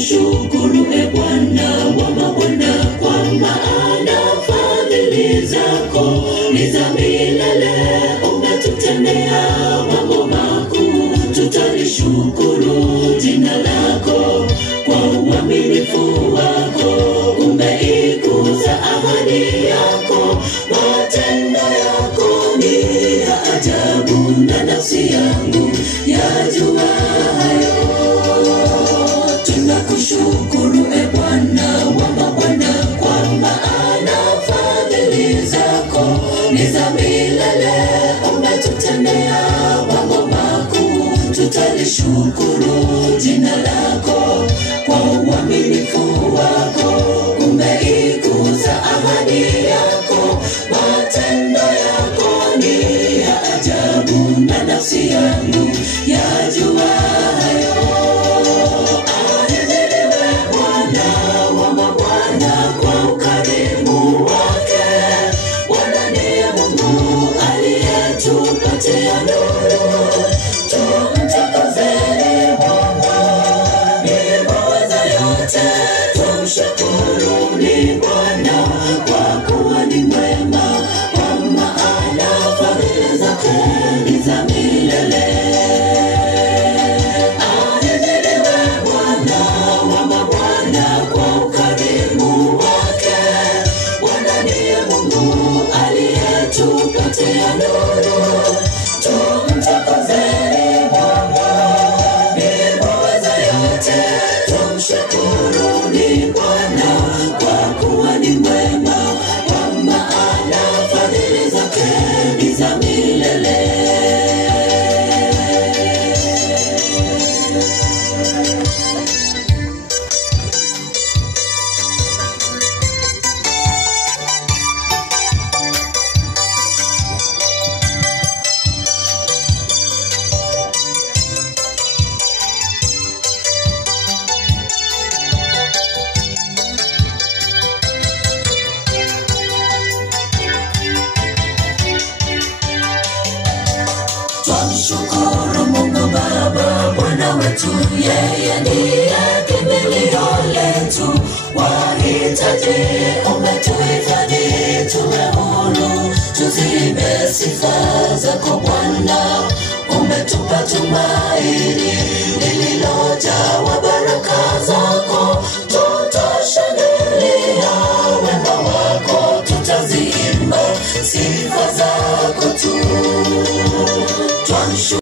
Tunakushukuru Bwana wa mabwana, kwa maana fadhili zako ni za milele. Umetutendea mambo makuu, tutalishukuru jina lako kwa uaminifu wako. Umeikuza ahadi yako, matendo yako ni ya ajabu, na nafsi yangu yajua hayo. Tunakushukuru Bwana wa mabwana, kwa maana fadhili zako ni za milele. Umetutendea mambo makuu, tutalishukuru jina lako kwa uaminifu wako. Umeikuza ahadi yako, matendo yako ni ya ajabu, na nafsi yangu yajua hayo. Tupatia nuru, tumtakazeni Mungu, ni mweza yote. Tumshukuru ni Bwana, kwa kuwa ni mwema, kwa maana fadhili zake ni za milele. Ahimidiwe Bwana wa mabwana, kwa ukarimu wake. Bwana ndiye Mungu aliyetupatia nuru, tumtakazeni Mungu, ni mweza yote. Tumshukuru ni Bwana, kwa kuwa ni mwema, kwa maana fadhili zake ni za milele. Twamshukuru Mungu Baba, Bwana wetu, yeye ndiye kimbilio letu. Wahitaji umetuhifadhi tuwe huru, tuzibe sifa zako Bwana. Umetupa tumaini lililojaa